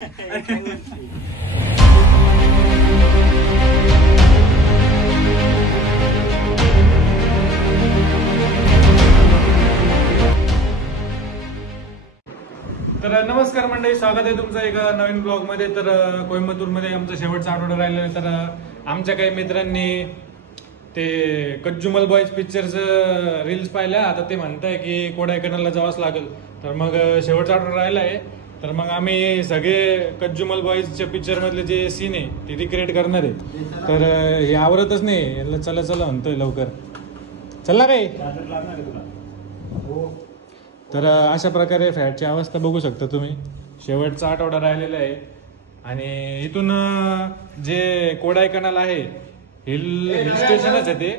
तर नमस्कार मंडळी, स्वागत आहे तुमचं एका नवीन ब्लॉग मध्ये। तर कोइंबतूर मध्ये आमचा शेवटचा आठवडा राहिलेला आहे। तर आमच्या काही मित्रांनी ते कज्जुमल बॉयज पिक्चरचं रील्स पाहिल्या। आता ते म्हणताय की कोडाईकनालला जावंच लागेल। तर मग शेवटचा आठवडा राहिला आहे, तर मग आम्ही सगळे कज्जुमल बॉयजच्या पिक्चर मधले जे सीन आहे ते रिक्रिएट करणार आहे। तर हे आवरतच नाही, याला चला चला म्हणतोय लवकर चला रे। तर अशा प्रकारे फ्लॅटची अवस्था बघू शकता तुम्ही। शेवटचा आठवडा राहिलेला आहे आणि इथून जे कोडाईकनाल आहे हिल स्टेशनच आहे ते।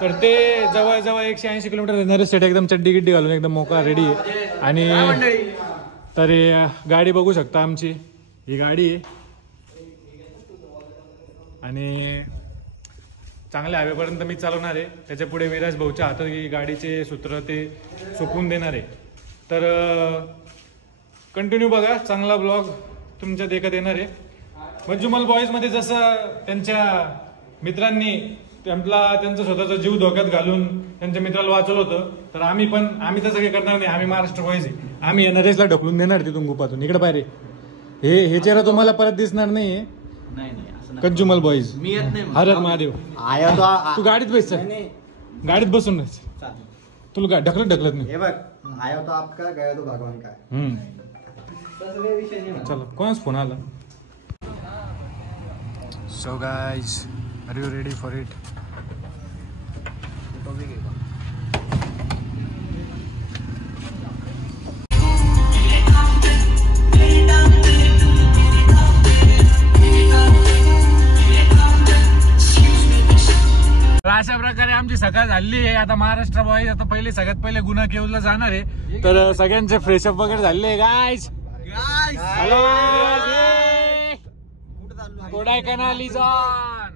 तर ते जवळजवळ 180 किलोमीटर नरेशसाठी एकदम चड्डी गिड्डी घालून एकदम मोका रेडी आहे। आणि तर गाडी बघू शकता आमची, ही गाडी आहे आणि चांगल्या हवेपर्यंत मी चालवणार आहे। त्याच्या पुढे विराज भाऊच्या हातात ही गाडीचे सूत्र ते सोपवून देणार आहे। तर कंटिन्यू बघा, चांगला ब्लॉग तुमच्या देखत येणार आहे। कज्जुमल बॉयज मध्ये जसं त्यांच्या मित्रांनी त्यांचा स्वतःचा जीव धोक्यात घालून त्यांच्या मित्राला वाचवलं होतं, तर आम्ही तसं काही करणार नाही। आम्ही महाराष्ट्र बॉयज आहे, आम्ही नरेशला ढकलून देणार तिथून गुपातून। इकडे पाहिजे, हे चेहरा तुम्हाला परत दिसणार नाहीये। कज्जुमल बॉयज, मी येत नाही। हर हर महादेव। तू गाडीत बस, गाडीत बसून तुला ढकलत नाही। आया तो आपका, गया तो भगवान का। चलो, कोणाच फोन आला? So guys, are you ready for it? अशा प्रकारे आमची सकाळ झाली आहे। आता महाराष्ट्र बॉयज आता सगळ्यात पहिले गुन्हा केवला जाणार आहे। तर सगळ्यांचे फ्रेशअप वगैरे झाले गाइज। Kodaikanal is on.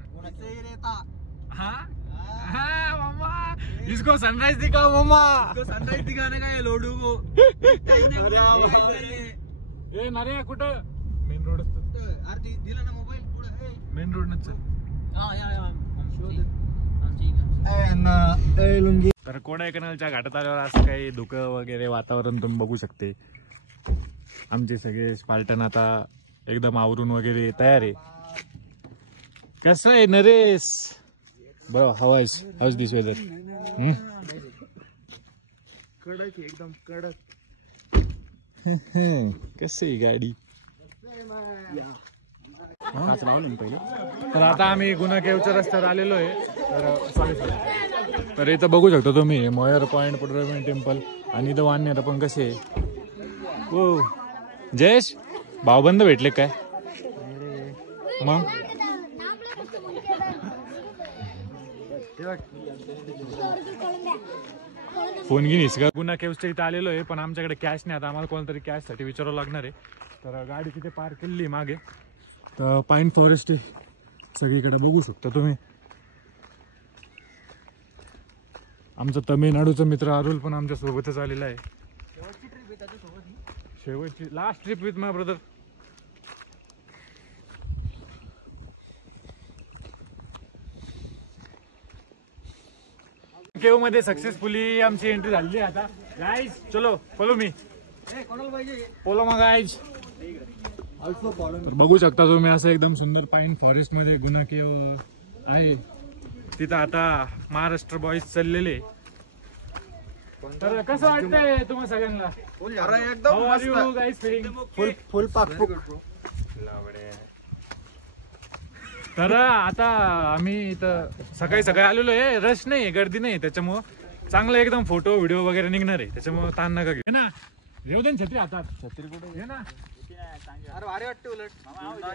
मम्मा इसको सनराइज दिखाओ, मम्मा सनराइज दिखाने का है लोडू को। ए नरे कुठं? मेन रोड दिला ना मोबाईल, मेन रोड नच। तर कोडाईकनालच्या घाटात आल्यावर असं काही धुकं वगैरे वातावरण तुम्ही बघू शकते। आमचे सगळे स्पार्टन आता एकदम आवरून वगैरे तयार आहे। कसं आहे नरेश? बरं, हाऊस दिस वेदर? कडक, एकदम कडक। कसं आहे गाडी? तर आता आम्ही गुना केवच्या रस्त्यावर आलेलो आहे। तर इथं बघू शकता तुम्ही मोयर पॉइंट, पुडरमेन टेम्पल आणि इथं वाननेर पण कसे हो। जयेश भाऊबंद भेटले काय मग? फोन घेणीस का? गुना केव्सच्या इथं आलेलो आहे, पण आमच्याकडे कॅश नाही। आता आम्हाला कोणतरी कॅश साठी विचारावं लागणार आहे। तर गाडी तिथे पार्क केली मागे। तर पाईन फॉरेस्ट आहे सगळीकडे बघू शकता तुम्ही। आमचा तमिळनाडूचा मित्र अरुल पण आमच्या सोबतच आलेला आहे। शेवटची last trip with my brother. केव मध्ये सक्सेसफुली आमची एंट्री झाली आहे। आता गाइज चलो फॉलो मी, फॉलो मग गाइज। तर बघू शकता तुम्ही असं एकदम सुंदर पाईन फॉरेस्ट मध्ये गुना केव आहे। तिथं आता महाराष्ट्र बॉयज चाललेले। तर कसं वाटतंय तुम्हाला सगळ्यांना? फुल पाक। तर आता आम्ही इथं सकाळी आलेलो आहे। रश नाही, गर्दी नाही, त्याच्यामुळं चांगलं एकदम फोटो व्हिडिओ वगैरे निघणार आहे। त्याच्यामुळे ताण नका घेऊ ना। येऊ दे छत्री हातात, छत्री कुठे घे ना। अरे भारी वाटते उलट।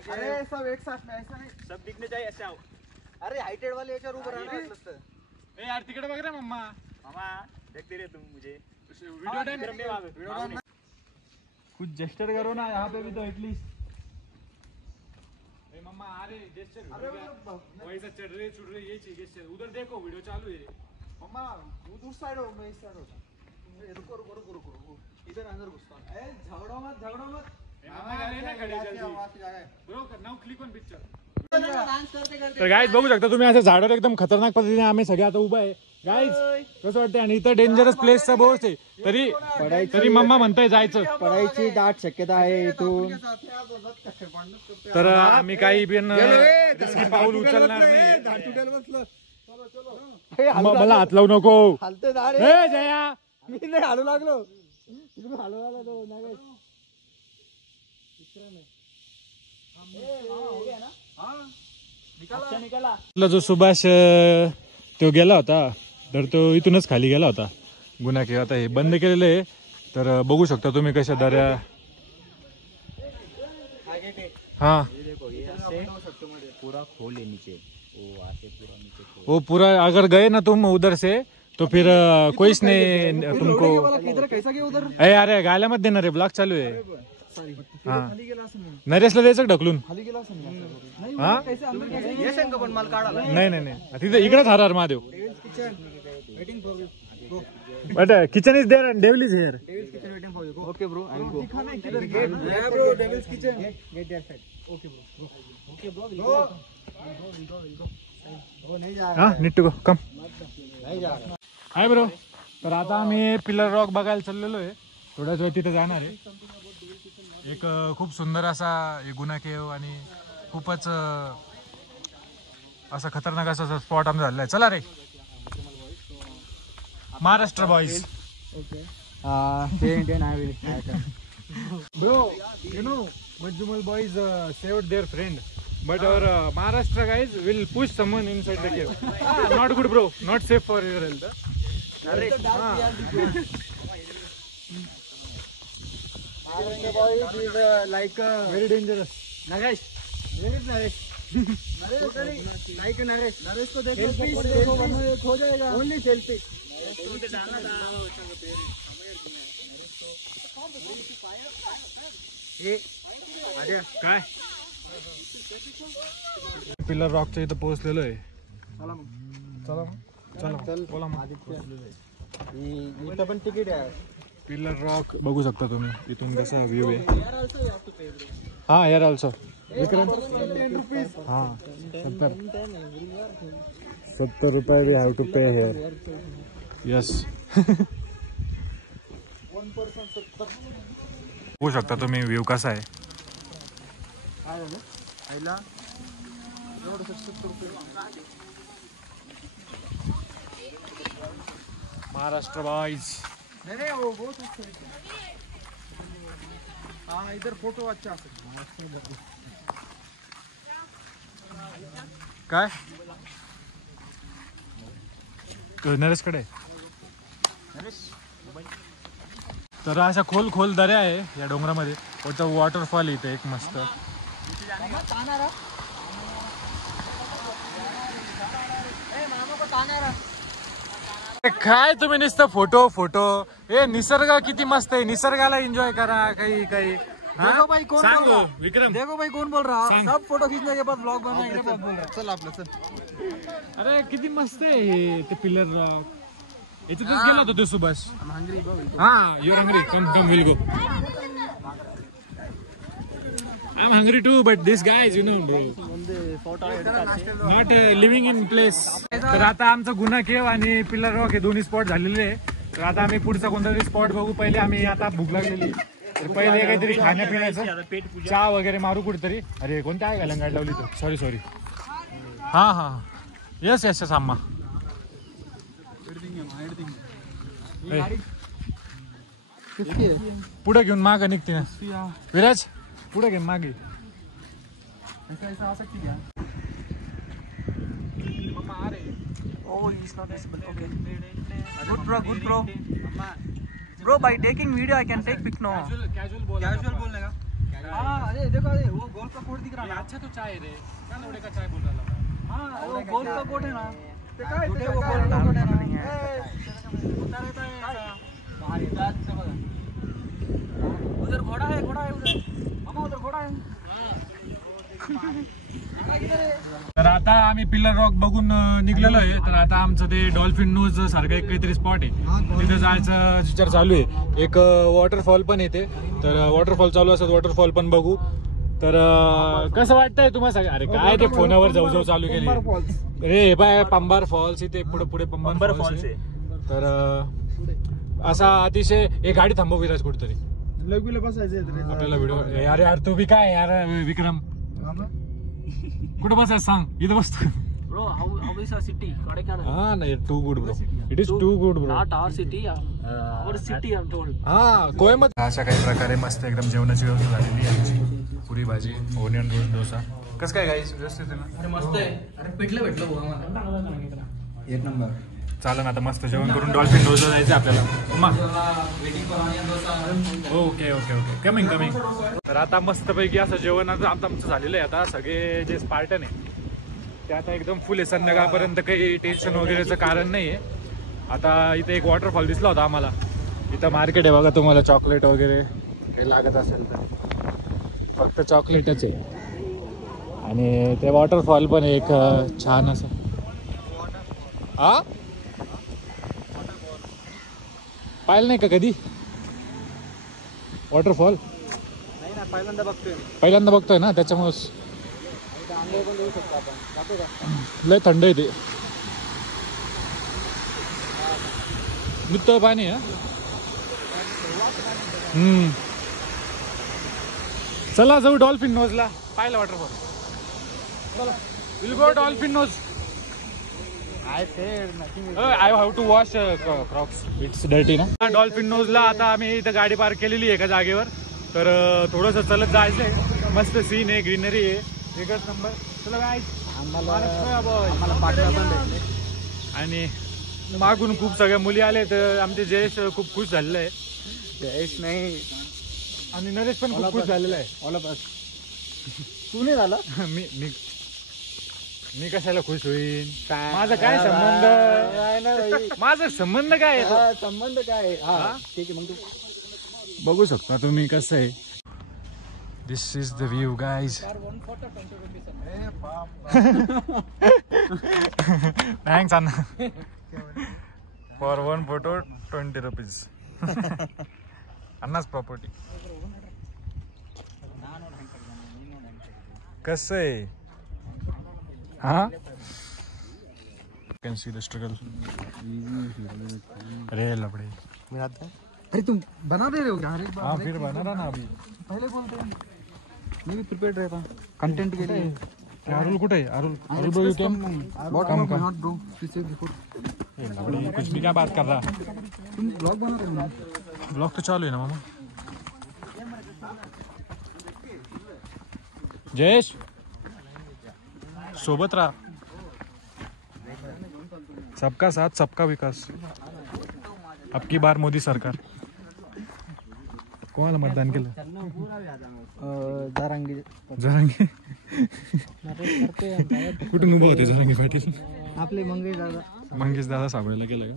अरे सब एक साथ में, ऐसा नहीं सब दिखने चाहिए ऐसे आओ। अरे हाइटेड वाले याच्यावर उभं राहिलं असतं। ए यार तिकडे बघ रे मम्मा, देखते रहे तुम मुझे वीडियो टाइम कुछ जेस्चर करो ना यहाँ पे भी तो एटलीस्ट। ए मम्मा अरे जेस्चर वैसा चढ़ रहे छुड़ रहे, ये चाहिए जेस्चर। उधर देखो वीडियो चालू है। मम्मा उस साइड हो, मैं इस साइड हो। रुको रुको रुको रुको, इधर अंदर घुसता। झगड़ो मत, झगड़ो मत। तर गाईज बघू शकता तुम्ही असं झाडावर एकदम खतरनाक पद्धतीने आम्ही सगळे आता उभा आहे गाईज कसं वाटतंय आणि इथं डेंजरस प्लेसचा बोर्ड आहे तरी मम्मा म्हणताय जायचं पडायची दाट शक्यता आहे इथून तर आम्ही काही बिन पाऊल उचलणार नाही मला हात लावू नको हलते दाड ए जया मी नाही हालू लागलो तिकडून हालू लागला तो नागेश आपला जो सुभाष तो गेला होता तर तो इथूनच खाली गेला होता गुन्हा केला आता हे बंद केलेलं आहे तर बघू शकता तुम्ही कशा दर्या हाँ पूरा खोल है नीचे वो पूरा अगर गए ना तुम उधर से तो फिर कोईच नहीं तुमको कैसा गया उधर अरे गायला मत देणार रे ब्लॉक चालू आहे हा नरेशला द्यायचं का ढकलून हा नाही नाही नाही तिथे इकडेच हरार Mahadev but kitchen is there and devil is here okay bro I will go bro devil's kitchen gate there side okay bro नहीं जा हा नीट टू गो कम नहीं जा रहा हाय ब्रो तर आता आम्ही पिलर रॉक बघायला चाललेलो आहे थोड्याच वेळ तिथे जाणार आहे एक खूप सुंदर असा गुन्हा केव आणि खूपच असा खतरनाक असा स्पॉट आमचा झालेला आहे चला रे Maharashtra boys Indian I will bro you know Majjumal boys saved their friend but our Maharashtra guys will push someone inside the cave not good bro not safe for your health Maharashtra boys is like very dangerous Naresh where is Naresh like Naresh को देखो हो जाएगा only selfie काय pillar रॉकच्या इथं पोहोचलेलो आहे चला चला बोला मग इथं पण तिकीट आहे पिलर रॉक बघू शकता तुम्ही इथून कसा व्ह्यू आहे हा यार ऑल्सो विक्रांत हा 70 रुपये we have to pay here yes बघू शकता तुम्ही व्ह्यू कसा आहे महाराष्ट्र बॉयज नहीं वो बहुत हाँ इधर फोटो अच्छा काय नरेशकडे तर अशा खोल खोल दऱ्या आहे या डोंगरामध्ये त्याचा वॉटरफॉल इथे एक मस्त काय तुम्ही नुसतं फोटो फोटो ए निसर्ग किती मस्त आहे निसर्गाला एन्जॉय करा काही काही देखो भाई कौन बोल रहा विक्रम देखो भाई कौन बोल रहा सब फोटो खींचने के बाद ब्लॉग बनाने के बाद बोल रहा चल आपलं चल अरे किती मस्त आहे हे ते पिलर रॉक याच्यातच गेला होता तो सुभाष हा your hungry come will go I'm hungry too, but these guys, you know, bro, not living in place. तर आता आमचा गुन्हा केव आणि पिलर रॉक हे दोन्ही स्पॉट झालेले आहे तर आता आम्ही पुढचा कोणता तरी स्पॉट बघू पहिले आम्ही आता भूक लागलेली तर पहिले काहीतरी खाण्यापिण्याचं चहा वगैरे मारू कुठेतरी अरे कोणत्या आहे घालून गाडी लावली तर सॉरी हा हा यस यस यस आम्हा पुढे घेऊन माग निघते ना विराज पुढे घेऊन मागे Oh, he's not visible. Okay. Good bro, good bro. Bro, by taking video, I can take pic now. Casual बोलने का? हाँ, अरे देखो अरे वो गोल का कोड दिख रहा है। अच्छा तो चाय रे क्या लोड़े का चाय बोल रहा था हाँ, वो गोल का कोड है ना। झूठे वो गोल का कोड है ना। होता रहता है ऐसा। बाहर इधर से बता। उधर घोड़ा है उधर। मामा उधर घोड़ा है। हाँ। आता आम्ही पिल्लर रॉक बघून निघलेलो आहे. तर आता आमचं ते डॉल्फिन नोज सारखं एक काहीतरी स्पॉट आहे, तिथे जायचं विचार चालू आहे. एक वॉटरफॉल पण येते, तर वॉटरफॉल चालू असत, वॉटरफॉल पण बघू. तर कसं वाटतंय तुम्हाला सगळं? अरे काय ते फोनावर जाऊ चालू केली रे. हे बाय पंबार फॉल्स इथे पुढे पंबार फॉल्स आहे. तर असा अतिशय एक गाडी थांबव विराज कुठतरी लगवीला बसायचं आपल्याला व्हिडिओ. अरे यार तू बी काय यार विक्रम कुठं बसायचं सांग, इथं बसतो. Bro, how is our city? Kodaikanal. हा नाही too good bro, it is too good bro. Not our city, our city I'm told. हा कोयमत. अशा काही प्रकारे मस्त एकदम जेवणाची व्यवस्था झालेली आहे आमची. पुरी भाजी, ओनियन रोल, डोसा. कसं काय गाईस, व्यवस्थित आहे ना? अरे मस्त आहे. अरे भेटलं आम्हाला. एक नंबर. चालेल आता मस्त जेवण करून डॉल्फिन नोजला जायचं आपल्याला. Okay okay okay coming. तर आता मस्तपैकी असं जेवण आता आमचं झालेलं आहे. आता सगळे जे स्पार्टन आहे ते आता एकदम फुल आहे. संध्याकाळपर्यंत काही टेन्शन वगैरेचं कारण नाही आहे. आता इथे एक वॉटरफॉल दिसला होता आम्हाला. इथं मार्केट आहे बघा, तुम्हाला चॉकलेट वगैरे काही लागत असेल तर फक्त चॉकलेटच आहे. आणि ते वॉटरफॉल पण एक छान असं. हा पाहिलं नाही का कधी वॉटरफॉल? नाही ना, पहिल्यांदा बघतोय ना, त्याच्यामुळेच. लय थंड आहे ते, नुसतं पाणी आहे. चला जाऊ डॉल्फिन नोजला. पाहिलं waterfall? Will go dolphin nose. I have to wash Crocs. It's dirty ना. डॉल्फिन नोजला आता आम्ही इथं गाडी पार्क केलेली आहे एका जागेवर. तर थोडंसं चलत जायचंय. मस्त सीन आहे, ग्रीनरी आहे, एकच नंबर. चला काय आम्हाला पार्टनर पण भेटले. आणि मागून खूप सगळ्या मुली आले, तर आमचे जयेश खूप खुश झालेलं आहे. जयेश नाही आणि नरेश पण खूप खुश झालेला आहे. All of us. तू नाही झाला? मी कशाला खुश होईन? माझा काय संबंध? माझा संबंध काय आहे? संबंध काय? हा ठीक आहे, मग तू बघू शकता तुम्ही कसं आहे. This is the view guys. Thanks अण्णा. For 1 photo 20 rupees. अन्नाच प्रॉपर्टी. कसं आहे? हाँ कैन सी द स्ट्रगल. अरे लपड़े. अरे तुम बना दे रहे हो क्या? हाँ फिर बना रहा ना अभी. पहले बोलते हैं. मैं भी प्रिपेयर्ड रहता कंटेंट के लिए. अरुल कुठे आहे? Arul bro you can come not bro, please take before. लपड़े कुछ भी क्या बात कर रहा? तुम ब्लॉग बना रहे हो ना? ब्लॉग तो चालू है ना मामा. जयेश सोबत राहा. सबका साथ सबका विकास. अब की बार मोदी सरकार. कोणाला मतदान केलं? जरांगे. कुठून उभं होते जरांगे पाटील? आपले मंगेश दादा साबळेला केलं का?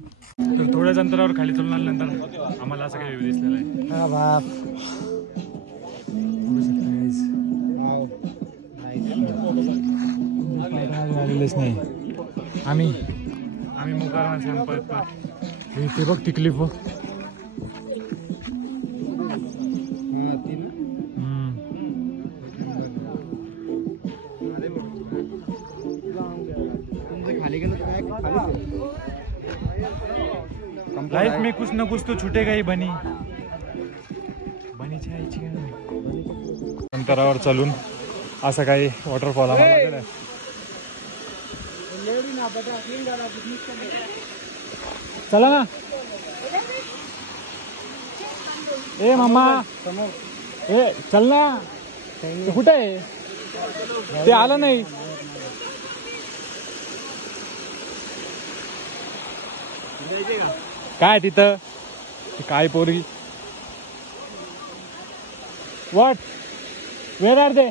तर थोड्याच अंतरावर खाली चलून आल्यानंतर आम्हाला असं काही व्ह्यू दिसलेला आहे. हा बाप. झालेलेच नाही. आम्ही मोकार ते बघ ती क्लिप बघ. लाइफ में कुछ न कुछ तो छूटेगा ही बनी अंतरावर चालून असं काही वॉटरफॉल आम्हाला. चला ना. ए मामा ए चल ना. कुठे आहे ते? आलं नाही. काय तिथं काय पोरगी? What where are they?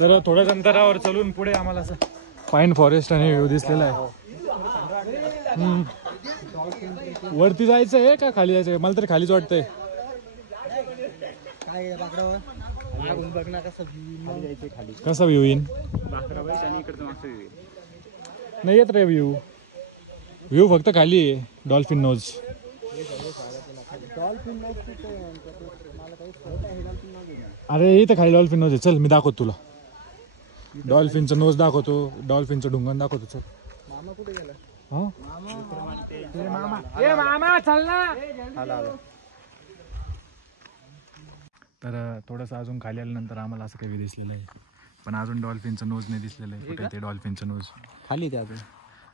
तर थोड्याच अंतरावर चलून पुढे आम्हाला असं पाईन फॉरेस्ट आणि व्ह्यू दिसलेला आहे. वरती जायचं आहे का खाली जायचं आहे? मला तरी खालीच वाटतंय. काय बाकडावर बघ ना कसं खाली कसा व्ह्यू येईन नाही येत रे व्ह्यू फक्त खाली आहे डॉल्फिन नोज अरे इथं खाली डॉल्फिन नोज आहे चल मी दाखवतो तुला डॉल्फिनचं नोज दाखवतो डॉल्फिनचं ढुंगण दाखवतो चल मामा कुठे गेला हा मामा चल ना तर थोडंसं अजून खाली आल्यानंतर आम्हाला असं काही दिसलेलं आहे पण अजून डॉल्फिनचं नोज नाही दिसलेलं आहे कुठे ते डॉल्फिनचं नोज खाली त्या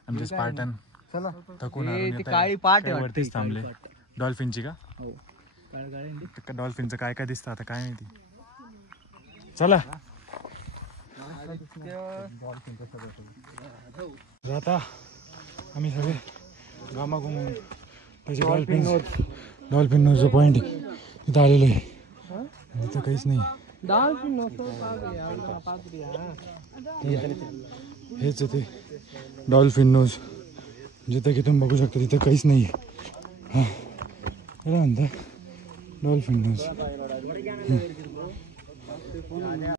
आमचे स्पार्टन चला थकून काळी पाट वरतीच थांबले डॉल्फिनची का हो डॉल्फिनचं काय काय दिसतं आता काय माहिती चला आता आम्ही सगळे घामाघूम त्याचे डॉल्फिन नोज पॉइंट इथं आलेलो आहे इथं काहीच नाही हेच आहे ते डॉल्फिन नोज जिथं की तुम्ही बघू शकता तिथं काहीच नाही आहे हां त्याला म्हणता डॉल्फिन नोज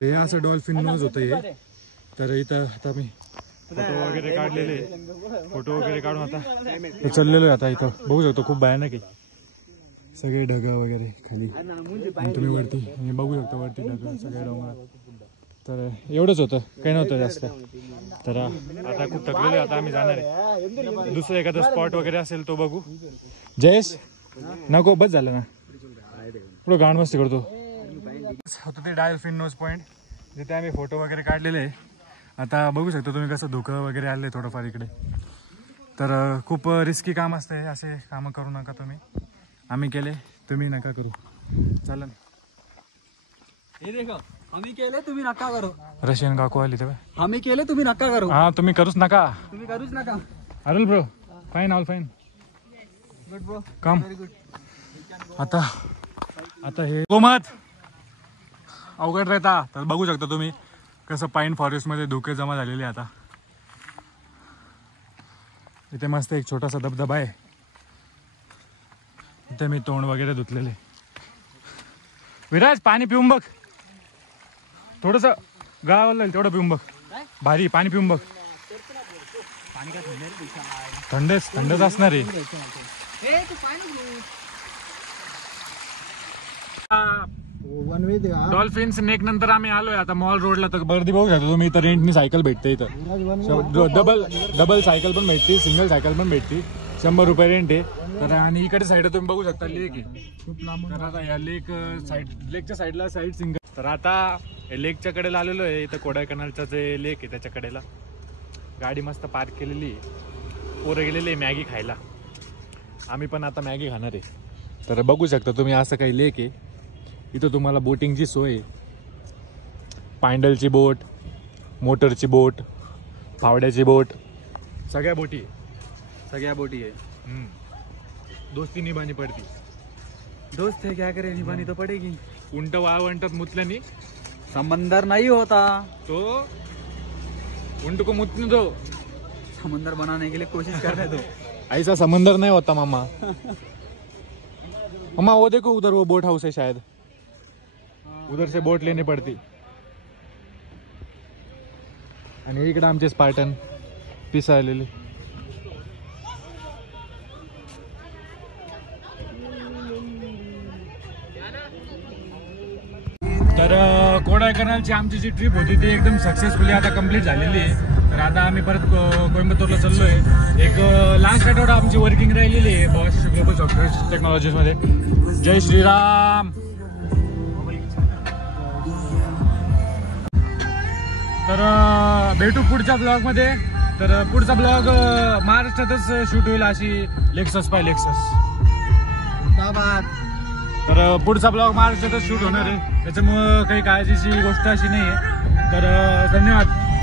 हे असं डॉल्फिन नोज होतं हे तर इथं आता मी फोटो वगैरे काढलेले फोटो वगैरे काढून आता चाललेलो आहे आता इथं बघू शकतो खूप भयानक आहे सगळे ढग वगैरे खाली आणि तुम्ही वरती आणि बघू शकता वरती ढग सगळे डोंगर तर एवढंच होतं काही नव्हतं जास्त तर आता खूप थकलेलो आता आम्ही जाणार आहे दुसरं एखादा स्पॉट वगैरे असेल तो बघू जयेश नको बस झालं ना पुढं गाण मस्ती करतो होतं ते डॉल्फिन नोज पॉईंट जिथे आम्ही फोटो वगैरे काढलेले आहे आता बघू शकता तुम्ही कसं धुकं वगैरे आले थोडंफार इकडे तर खूप रिस्की काम असते असे कामं करू नका तुम्ही आम्ही केले तुम्ही नका करू चालेल हे देखो आम्ही केले तुम्ही नका करू रशियन काकू आली तेव्हा आम्ही केले तुम्ही नका करू हा तुम्ही करूच नका तुम्ही करूच नका Arul bro fine all fine good bro come आता हे गोमत अवघड राहता तर बघू शकता तुम्ही कसं पाईन फॉरेस्ट मध्ये धुके जमा झालेले आता इथे मस्त एक छोटासा धबधबा आहे इथे मी तोंड वगैरे धुतलेले विराज पाणी पिऊन बघ थोडस गावाला तेवढं पिऊन बघ भारी पाणी पिऊन बघ थंडच असणार आहे डॉल्फिन स्नेक नंतर आम्ही आलोय आता मॉल रोडला तर गर्दी बघू शकतो तुम्ही इथं रेंटनी सायकल भेटते इथं डबल सायकल पण भेटते सिंगल सायकल पण भेटते 100 रुपये रेंट आहे तर आणि इकडे साईड तुम्ही बघू शकता लेक आहे खूप लांब आता या लेकच्या साईडला साईड सिंगल तर आता लेकच्या कडेला आलेलो आहे इथं कोडायकनालचा जे लेक आहे त्याच्या कडेला गाडी मस्त पार्क केलेली आहे पोरं गेलेली आहे मॅगी खायला आम्ही पण आता मॅगी खाणार आहे तर बघू शकता तुम्ही असं काही लेक आहे इथं तुम्हाला बोटिंगची सोय आहे पायंडलची बोट मोटरची बोट फावड्याची बोट सगळ्या बोटी आहे दोस्ती निभानी पडती दोस्त है क्या करे निभानी तो पड़ेगी उंट वाळवंटात मुतल्यानी समंदर नहीं होता तो उंट को मुतने दो समंदर बनाने के लिए कोशिश कर रहे थे ऐसा समंदर नहीं होता मामा मामा वो देखो उधर वो बोट हाउस है शायद उधर से बोट लेने पड़ती आणि इकडे आमचे स्पार्टन पिसाळलेले तर कोडायकनालची आमची जी ट्रिप होती ती एकदम सक्सेसफुली आता कंप्लीट झालेली आहे तर आता आम्ही परत कोइंबतूरला चाललोय एक लास्ट आठवडा आमची वर्किंग राहिलेली आहे बॉस ग्लोबल सॉफ्टवेअर टेक्नॉलॉजीजमध्ये जय श्रीराम तर भेटू पुढच्या ब्लॉगमध्ये तर पुढचा ब्लॉग महाराष्ट्रातच शूट होईल अशी लेक्सस तर पुढचा ब्लॉग महाराष्ट्रातच शूट होणार आहे त्याच्यामुळं काही काळजीची गोष्ट अशी नाही आहे तर धन्यवाद